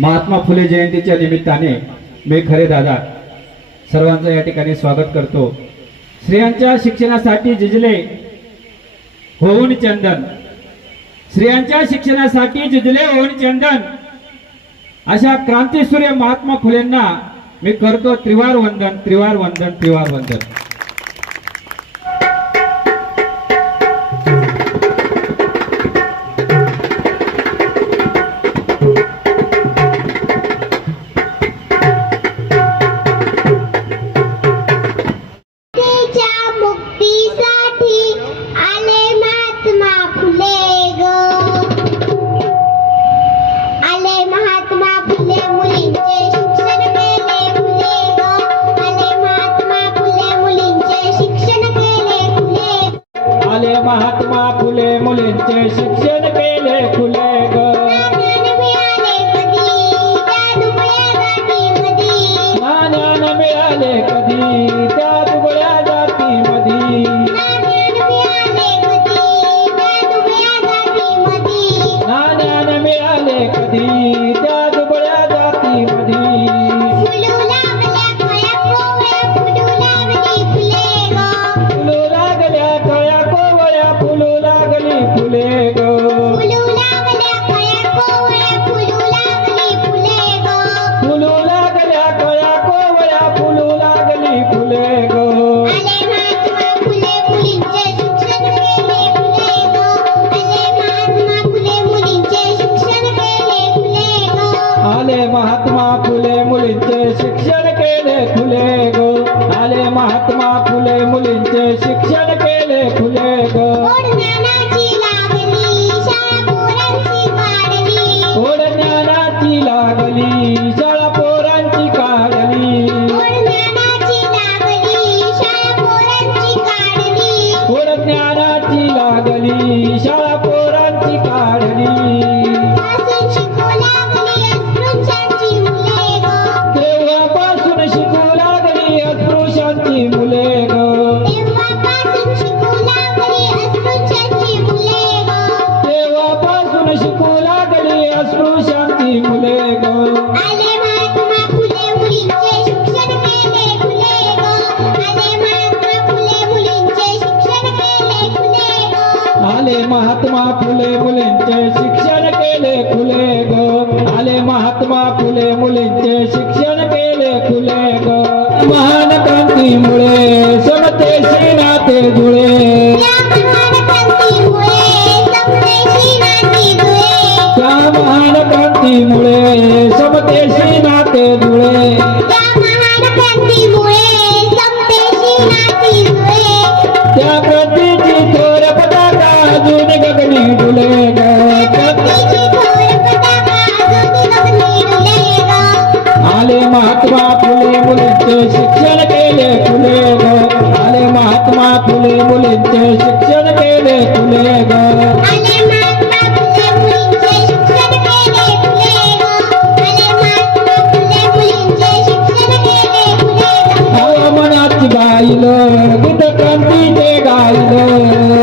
महात्मा फुले जयंतीच्या निमित्ताने मी खरे दादा सर्वांचं या ठिकाणी स्वागत करतो. स्त्रियांच्या शिक्षणासाठी जिजले होऊन चंदन. स्त्रियांच्या शिक्षणासाठी जिजले होऊन चंदन. अशा क्रांतीसूर्य महात्मा फुलेंना मी करतो त्रिवार वंदन त्रिवार वंदन त्रिवार वंदन. महात्मा फुले मुलींचे शिक्षण केले फुले ग. ज्ञान मिळाले कधी त्या दुबळ्या गाठीमध्ये ज्ञान कधी? त्या दुबळ्या जातीमधी. ज्ञान मिळाले कधी? त्या शिक्षण केले खुले गो. आले महात्मा आले महात्मा फुले मुलींचे शिक्षण केले फुले ग. आले महात्मा फुले मुलींचे शिक्षण केले फुले ग. महान क्रांतीमुळे समतेशी नाते जुळे क्रांतीमुळे समतेशी नाते जुळे त्या क्रांतीची थोर पताका अजून गगनी डुले आले महात्मा फुले मुलींचे शिक्षण केले फुले ग. आले महात्मा फुले मुलींचे शिक्षण केले फुले ग. गायलं गीत क्रांतीचे गायलं.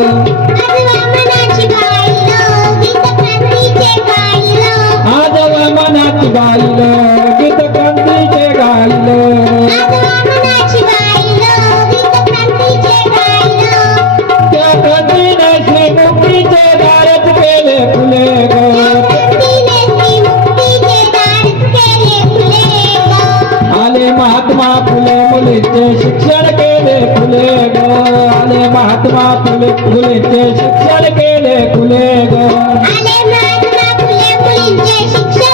आजवा मनाची गायलं. गीत क्रांतीचे गायलं. त्या क्रांतीने श्री मुक्तीचे दारच केले फुले आले महात्मा फुले मुलींचे शिक्षण फुले ग आले महात्मा फुले फुलेचे शिक्षण केले फुले ग आले महात्मा फुले फुलेचे शिक्षण